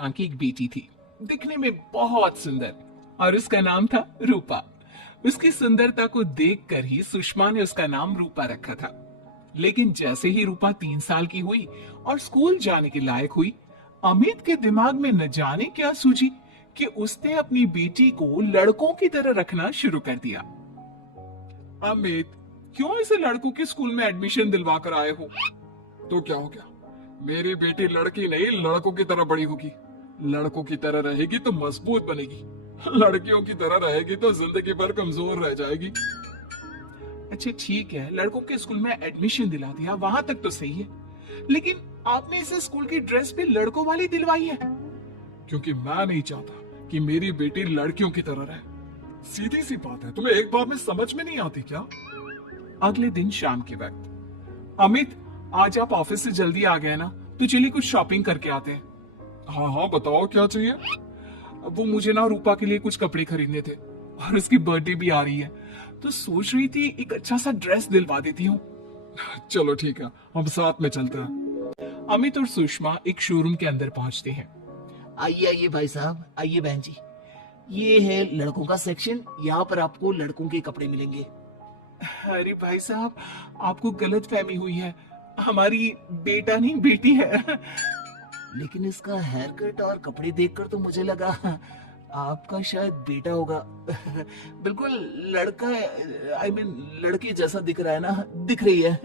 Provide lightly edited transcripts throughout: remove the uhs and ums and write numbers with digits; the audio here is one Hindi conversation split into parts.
की एक बेटी थी, दिखने में बहुत सुंदर, और उसका नाम था रूपा। उसकी सुंदरता को देखकर ही सुषमा ने उसका नाम रूपा रखा था। लेकिन जैसे ही रूपा 3 साल की हुई और स्कूल जाने के लायक हुई, अमित के दिमाग में न जाने क्या सूझी कि उसने अपनी बेटी को लड़कों की तरह रखना शुरू कर दिया। अमित, क्यों इसे लड़कों के स्कूल में एडमिशन दिलवा कर आए हो? तो क्या हो गया? मेरी बेटी लड़की नहीं लड़कों की तरह बड़ी होगी। लड़कों की तरह रहेगी तो मजबूत बनेगी, लड़कियों की तरह रहेगी तो जिंदगी भर कमजोर रह जाएगी। अच्छा ठीक है, लड़कों के स्कूल में एडमिशन दिला दिया, वहां तक तो सही है। लेकिन आपने इसे स्कूल की ड्रेस भी लड़कों वाली दिलवाई है। क्योंकि मैं नहीं चाहता कि मेरी बेटी लड़कियों की तरह रहे। सीधी सी बात है, तुम्हें एक बार में समझ में नहीं आती क्या? अगले दिन शाम के वक्त, अमित, आज आप ऑफिस से जल्दी आ गए ना, तो चलिए कुछ शॉपिंग करके आते हैं। हाँ हाँ, बताओ क्या चाहिए? वो मुझे ना रूपा के लिए कुछ कपड़े खरीदने थे, और उसकी बर्थडे भी आ रही है, तो सोच रही थी एक अच्छा सा ड्रेस दिलवा देती हूँ। चलो ठीक है, हम साथ में चलते हैं। अमित और सुषमा एक शोरूम के अंदर पहुंचते हैं। आइए आइए भाई साहब, आइए बहन जी। ये है लड़कों का सेक्शन, यहाँ पर आपको लड़कों के कपड़े मिलेंगे। अरे भाई साहब, आपको गलत फहमी हुई है, हमारी बेटा नहीं बेटी है। लेकिन इसका हेयर कट और कपड़े देखकर तो मुझे लगा आपका शायद बेटा होगा। बिल्कुल लड़का है, आई मीन लड़के जैसा दिख रहा है ना, दिख रही है।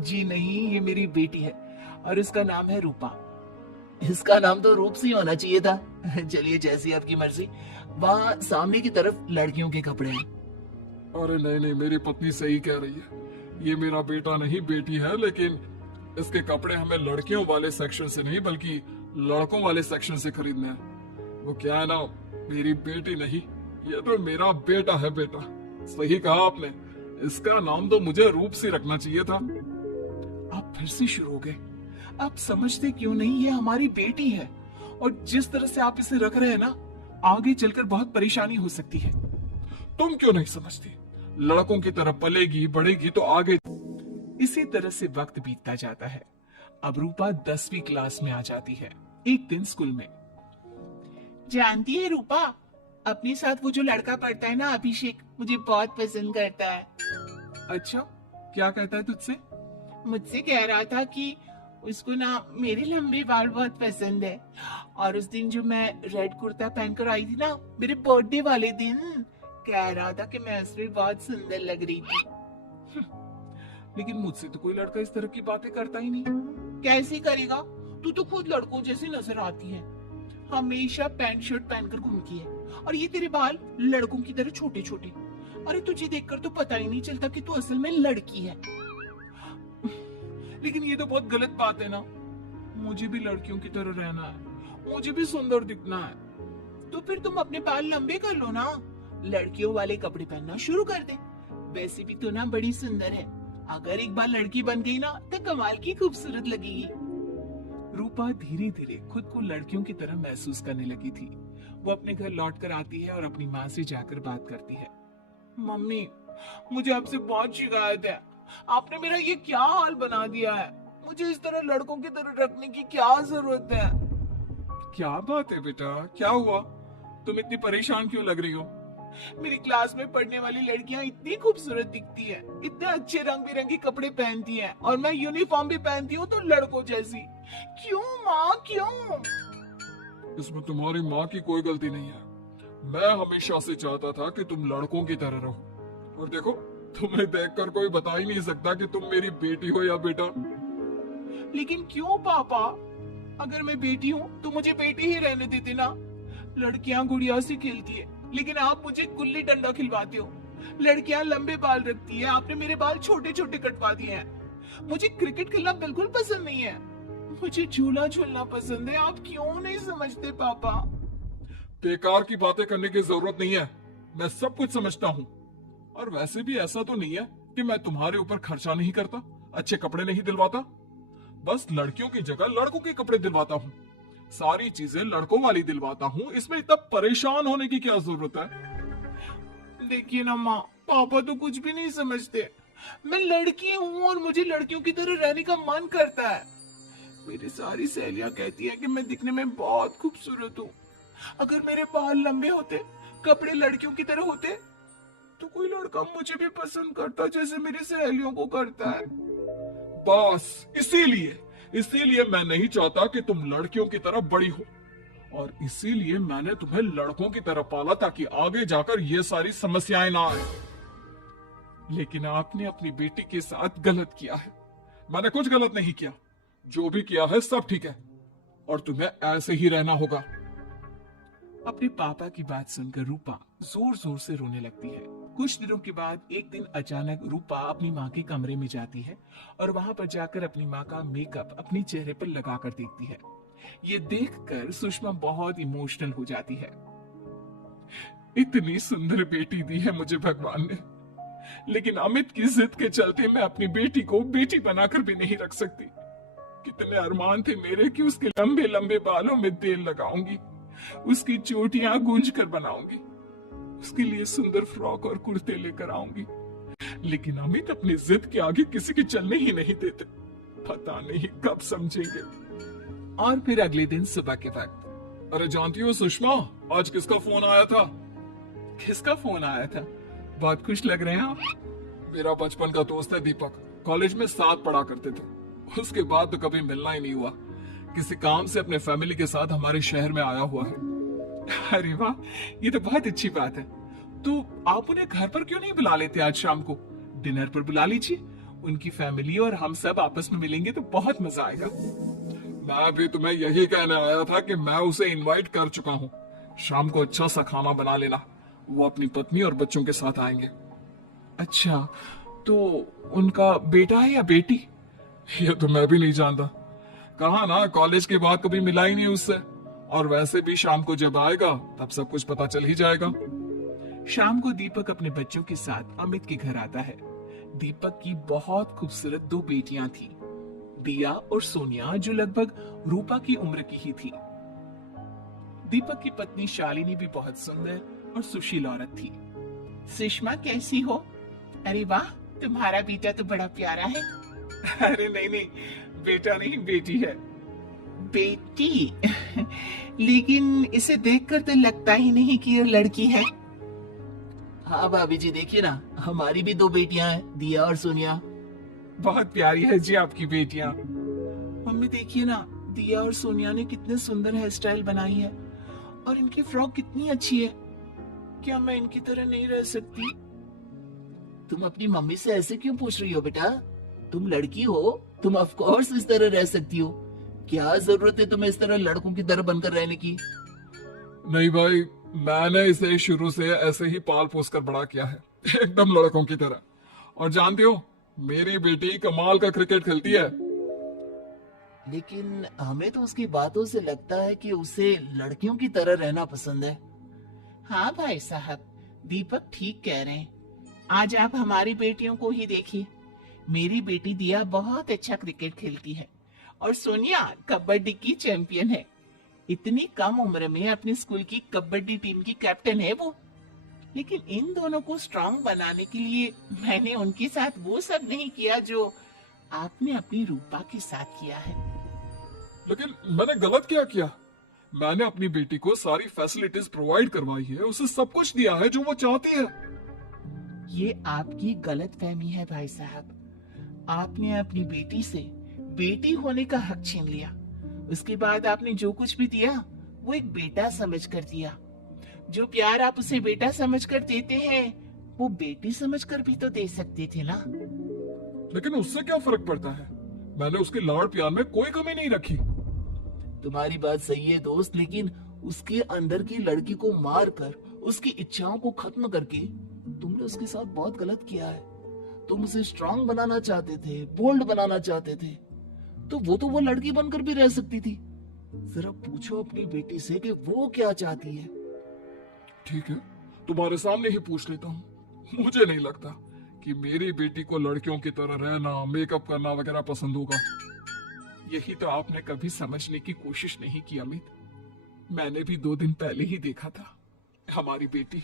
जी नहीं, ये मेरी बेटी है और इसका नाम है रूपा। इसका नाम तो रूप सी होना चाहिए था। चलिए जैसी आपकी मर्जी। वहाँ सामने की तरफ लड़कियों के कपड़े हैं। अरे नहीं नहीं, मेरी पत्नी सही कह रही है, ये मेरा बेटा नहीं बेटी है, लेकिन इसके कपड़े हमें लड़कियों वाले सेक्शन से नहीं बल्कि लड़कों वाले सेक्शन से खरीदने हैं। वो क्या है ना, मेरी बेटी नहीं, ये तो मेरा बेटा है। बेटा, सही कहा आपने, इसका नाम तो मुझे रूप से रखना चाहिए था। आप फिर से शुरू हो गए। आप समझते क्यों नहीं, ये हमारी बेटी है, और जिस तरह से आप इसे रख रहे हैं ना, आगे चलकर बहुत परेशानी हो सकती है। तुम क्यों नहीं समझती? लड़कों की तरह पलेगी बढ़ेगी तो आगे। इसी तरह से वक्त बीतता जाता है। अब रूपा 10वीं क्लास में आ जाती है। एक दिन स्कूल में, जानती है रूपा, अपने साथ वो जो लड़का पढ़ता है ना, अभिषेक, मुझे बहुत पसंद करता है। अच्छा, क्या कहता है तुझसे? मुझसे कह रहा था कि उसको ना मेरे लंबे बाल बहुत पसंद है, और उस दिन जो मैं रेड कुर्ता पहनकर आई थी ना, मेरे बर्थडे वाले दिन, कह रहा था कि मैं उसमें बहुत सुंदर लग रही थी। लेकिन मुझसे तो कोई लड़का इस तरह की बातें करता ही नहीं। कैसे करेगा? तू तो खुद लड़कों जैसी नजर आती है, हमेशा पैंट शर्ट पहनकर घूमती है, और ये तेरे बाल लड़कों की तरह छोटे छोटे। अरे तुझे देखकर तो पता ही नहीं चलता कि तू असल में लड़की है। लेकिन ये तो बहुत गलत बात है ना, मुझे भी लड़कियों की तरह रहना है, मुझे भी सुंदर दिखना है। तो फिर तुम अपने बाल लंबे कर लो ना, लड़कियों वाले कपड़े पहनना शुरू कर दे। वैसे भी तो ना बड़ी सुंदर है, अगर एक बार लड़की बन गई ना तो कमाल की खूबसूरत लगेगी। रूपा धीरे धीरे खुद को लड़कियों की तरह महसूस करने लगी थी। वो अपने घर लौट कर आती है और अपनी माँ से जाकर बात करती है। मम्मी, मुझे आपसे बहुत शिकायत है, आपने मेरा ये क्या हाल बना दिया है, मुझे इस तरह लड़कों की तरह रखने की क्या जरूरत है? क्या बात है बेटा, क्या हुआ? तुम इतनी परेशान क्यों लग रही हो? मेरी क्लास में पढ़ने वाली लड़कियां इतनी खूबसूरत दिखती है, इतने अच्छे रंग बिरंगे कपड़े पहनती हैं, और मैं यूनिफॉर्म भी पहनती हूँ तो लड़कों जैसी। क्यों माँ, क्यों? इसमें तुम्हारी माँ की कोई गलती नहीं है। मैं हमेशा से चाहता था कि तुम लड़कों की तरह रहो, और देखो, तुम्हें देखकर कोई बता ही नहीं सकता कि तुम मेरी बेटी हो या बेटा। लेकिन क्यों पापा? अगर मैं बेटी हूँ तो मुझे बेटी ही रहने देते ना। लड़कियां गुड़िया से खेलती है, लेकिन आप मुझे गुल्ली डंडा खिलवाते हो। लड़कियां लंबे बाल रखती है, आपने मेरे बाल छोटे छोटे कटवा दिए हैं। मुझे क्रिकेट खेलना बिल्कुल पसंद नहीं है, मुझे झूला झूलना पसंद है। आप क्यों नहीं समझते पापा? बेकार की बातें करने की जरूरत नहीं है, मैं सब कुछ समझता हूँ। और वैसे भी ऐसा तो नहीं है कि मैं तुम्हारे ऊपर खर्चा नहीं करता, अच्छे कपड़े नहीं दिलवाता। बस लड़कियों की जगह लड़कों के कपड़े दिलवाता हूँ, सारी चीजें लड़कों वाली दिलवाता हूँ। इसमें इतना परेशान होने की क्या जरूरत है? देखिए ना माँ, पापा तो कुछ भी नहीं समझते। मैं लड़की हूँ और मुझे लड़कियों की तरह रहने का मन करता है। मेरी सारी सहेलियां कहती हैं कि मैं दिखने में बहुत खूबसूरत हूँ। अगर मेरे बाल लंबे होते, कपड़े लड़कियों की तरह होते, तो कोई लड़का मुझे भी पसंद करता जैसे मेरी सहेलियों को करता है। बस इसीलिए इसीलिए मैं नहीं चाहता कि तुम लड़कियों की तरह बड़ी हो, और इसीलिए मैंने तुम्हें लड़कों की तरह पाला ताकि आगे जाकर ये सारी समस्याएं ना आए। लेकिन आपने अपनी बेटी के साथ गलत किया है। मैंने कुछ गलत नहीं किया, जो भी किया है सब ठीक है, और तुम्हें ऐसे ही रहना होगा। अपने पापा की बात सुनकर रूपा जोर जोर से रोने लगती है। कुछ दिनों के बाद एक दिन अचानक रूपा अपनी माँ के कमरे में जाती है और वहां पर जाकर अपनी माँ का मेकअप अपने चेहरे पर लगाकर देखती है। ये देखकर सुषमा बहुत इमोशनल हो जाती है। इतनी सुंदर बेटी दी है मुझे भगवान ने, लेकिन अमित की जिद के चलते मैं अपनी बेटी को बेटी बनाकर भी नहीं रख सकती। कितने अरमान थे मेरे कि उसके लंबे लंबे बालों में तेल लगाऊंगी, उसकी चोटियां गूंज कर बनाऊंगी, उसके लिए सुंदर फ्रॉक और कुर्ते लेकर आऊंगी। लेकिन अमित अपनी जिद के आगे किसी के चलने ही नहीं देते। पता नहीं कब समझेंगे। और फिर अगले दिन सुबह के वक्त, अरे जानती हो सुषमा, आज किसका फोन आया था? किसका फोन आया था? बहुत खुश लग रहे हैं आप। मेरा बचपन का दोस्त है दीपक, कॉलेज में साथ पढ़ा करते थे। उसके बाद तो कभी मिलना ही नहीं हुआ। किसी काम से अपने फैमिली के साथ हमारे शहर में आया हुआ है। अरे वाह, ये तो बहुत अच्छी बात है। तो आप उन्हें घर पर क्यों नहीं बुला लेते? आज शाम को डिनर पर बुला लीजिए। उनकी फैमिली और हम सब आपस में मिलेंगे तो बहुत मजा आएगा। मैं भी तुम्हें यही कहने आया था कि मैं उसे इनवाइट कर चुका हूँ। शाम को अच्छा सा खाना बना लेना, वो अपनी पत्नी और बच्चों के साथ आएंगे। अच्छा, तो उनका बेटा है या बेटी? ये तो मैं भी नहीं जानता। कहा ना, कॉलेज के बाद कभी मिला ही नहीं उससे, और वैसे भी शाम को जब आएगा तब सब कुछ पता चल ही जाएगा। शाम को दीपक अपने बच्चों के साथ अमित के घर आता है। दीपक की बहुत खूबसूरत दो बेटियां थी, दिया और सोनिया, जो लगभग रूपा की उम्र की ही थी। दीपक की पत्नी शालिनी भी बहुत सुंदर और सुशील औरत थी। सुषमा कैसी हो? अरे वाह, तुम्हारा बेटा तो बड़ा प्यारा है। अरे नहीं नहीं, बेटा नहीं बेटी है। बेटी? लेकिन इसे देखकर तो लगता ही नहीं कि ये लड़की है। हाँ भाभी जी, देखिए ना, हमारी भी दो बेटियां हैं, दिया और सोनिया। बहुत प्यारी है जी आपकी बेटियां। मम्मी देखिए ना, दिया और सोनिया ने कितने सुंदर हेयर स्टाइल बनाई है, और इनकी फ्रॉक कितनी अच्छी है। क्या मैं इनकी तरह नहीं रह सकती? तुम अपनी मम्मी से ऐसे क्यों पूछ रही हो बेटा? तुम लड़की हो, तुम ऑफ कोर्स इस तरह रह सकती हो। क्या जरूरत है तुम्हें इस तरह लड़कों की तरह बनकर रहने की? नहीं भाई, मैंने इसे शुरू से ऐसे ही पाल पोस कर बड़ा किया है, एकदम लड़कों की तरह। और जानते हो, मेरी बेटी कमाल का क्रिकेट खेलती है। लेकिन हमें तो उसकी बातों से लगता है कि उसे लड़कियों की तरह रहना पसंद है। हाँ भाई साहब, दीपक ठीक कह रहे हैं। आज आप हमारी बेटियों को ही देखिए। मेरी बेटी दिया बहुत अच्छा क्रिकेट खेलती है, और सोनिया कबड्डी की चैंपियन है। इतनी कम उम्र में अपनी स्कूल की कबड्डी टीम की कैप्टन है वो। लेकिन इन दोनों को स्ट्रांग बनाने के लिए मैंने उनके साथ वो सब नहीं किया जो आपने अपनी रूपा के साथ किया है। लेकिन मैंने गलत क्या किया? मैंने अपनी बेटी को सारी फैसिलिटीज प्रोवाइड करवाई है, उसे सब कुछ दिया है जो वो चाहती है। ये आपकी गलतफहमी है भाई साहब। आपने अपनी बेटी से बेटी होने का हक छीन लिया। उसके बाद आपने जो कुछ भी दिया वो एक बेटा समझकर दिया। जो प्यार आप उसे बेटा समझकर देते हैं, वो बेटी समझकर भी तो दे सकते थे ना। लेकिन उससे क्या फर्क पड़ता है? मैंने उसके लाड़ प्यार में कोई कमी नहीं रखी। तुम्हारी बात सही है दोस्त, लेकिन उसके अंदर की लड़की को मार कर, उसकी इच्छाओं को खत्म करके तुमने उसके साथ बहुत गलत किया है। तुम उसे स्ट्रांग बनाना चाहते थे, बोल्ड बनाना चाहते थे, तो वो लड़की बनकर भी रह सकती थी। जरा पूछो अपनी बेटी से कि वो क्या चाहती है। ठीक है, तुम्हारे सामने ही पूछ लेता हूँ। मुझे नहीं लगता कि मेरी बेटी को लड़कियों की तरह रहना, मेकअप करना वगैरह पसंद होगा। यही तो आपने कभी समझने की कोशिश नहीं की अमित। मैंने भी 2 दिन पहले ही देखा था। हमारी बेटी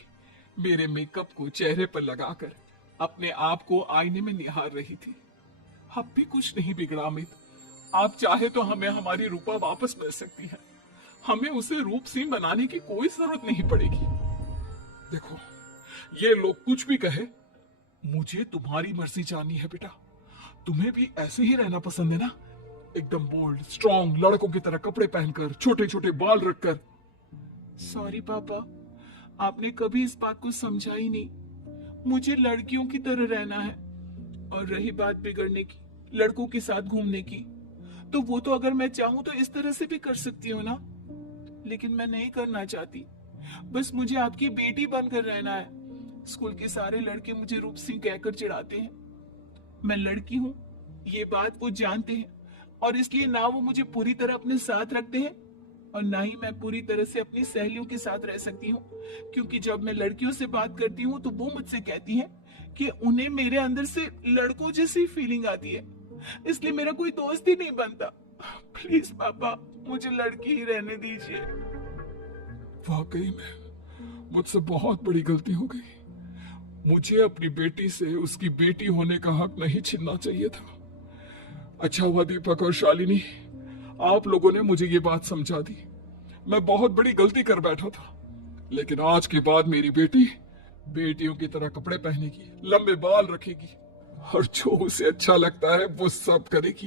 मेरे मेकअप को चेहरे पर लगाकर अपने आप को आईने में निहार रही थी। अब भी कुछ नहीं बिगड़ा अमित। आप चाहे तो हमें हमारी रूपा वापस मिल सकती है। हमें उसे रूपसीन बनाने की कोई जरूरत नहीं पड़ेगी। देखो, ये लोग कुछ भी कहे, मुझे तुम्हारी मर्जी जाननी है बेटा। तुम्हें भी ऐसे ही रहना पसंद है ना? एकदम बोल्ड, स्ट्रॉन्ग, लड़कों की तरह कपड़े पहनकर, छोटे छोटे बाल रखकर। सॉरी पापा, आपने कभी इस बात को समझा ही नहीं। मुझे लड़कियों की तरह रहना है। और रही बात बिगड़ने की, लड़कों के साथ घूमने की, तो वो तो अगर मैं चाहूं तो इस तरह से भी कर सकती हूँ ना। लेकिन मैं नहीं करना चाहती। बस मुझे आपकी बेटी बनकर रहना है। स्कूल के सारे लड़के मुझे रूप सिंह कहकर चिढ़ाते हैं। मैं लड़की हूँ, ये बात वो जानते हैं, और इसलिए ना वो मुझे पूरी तरह अपने साथ रखते हैं और ना ही मैं पूरी तरह से अपनी सहेलियों के साथ रह सकती हूँ। क्योंकि जब मैं लड़कियों से बात करती हूँ तो वो मुझसे कहती हैं कि उन्हें मेरे अंदर से लड़कों जैसी फीलिंग आती है, इसलिए मेरा कोई दोस्त ही नहीं बनता। प्लीज पापा, मुझे लड़की ही रहने दीजिए। वाकई में मुझसे बहुत बड़ी गलती हो गई। मुझे अपनी बेटी से उसकी बेटी होने का हक नहीं छीनना चाहिए था। अच्छा हुआ दीपक और शालिनी, आप लोगों ने मुझे ये बात समझा दी। मैं बहुत बड़ी गलती कर बैठा था, लेकिन आज के बाद मेरी बेटी बेटियों की तरह कपड़े पहनेगी, लंबे बाल रखेगी और जो उसे अच्छा लगता है वो सब करेगी।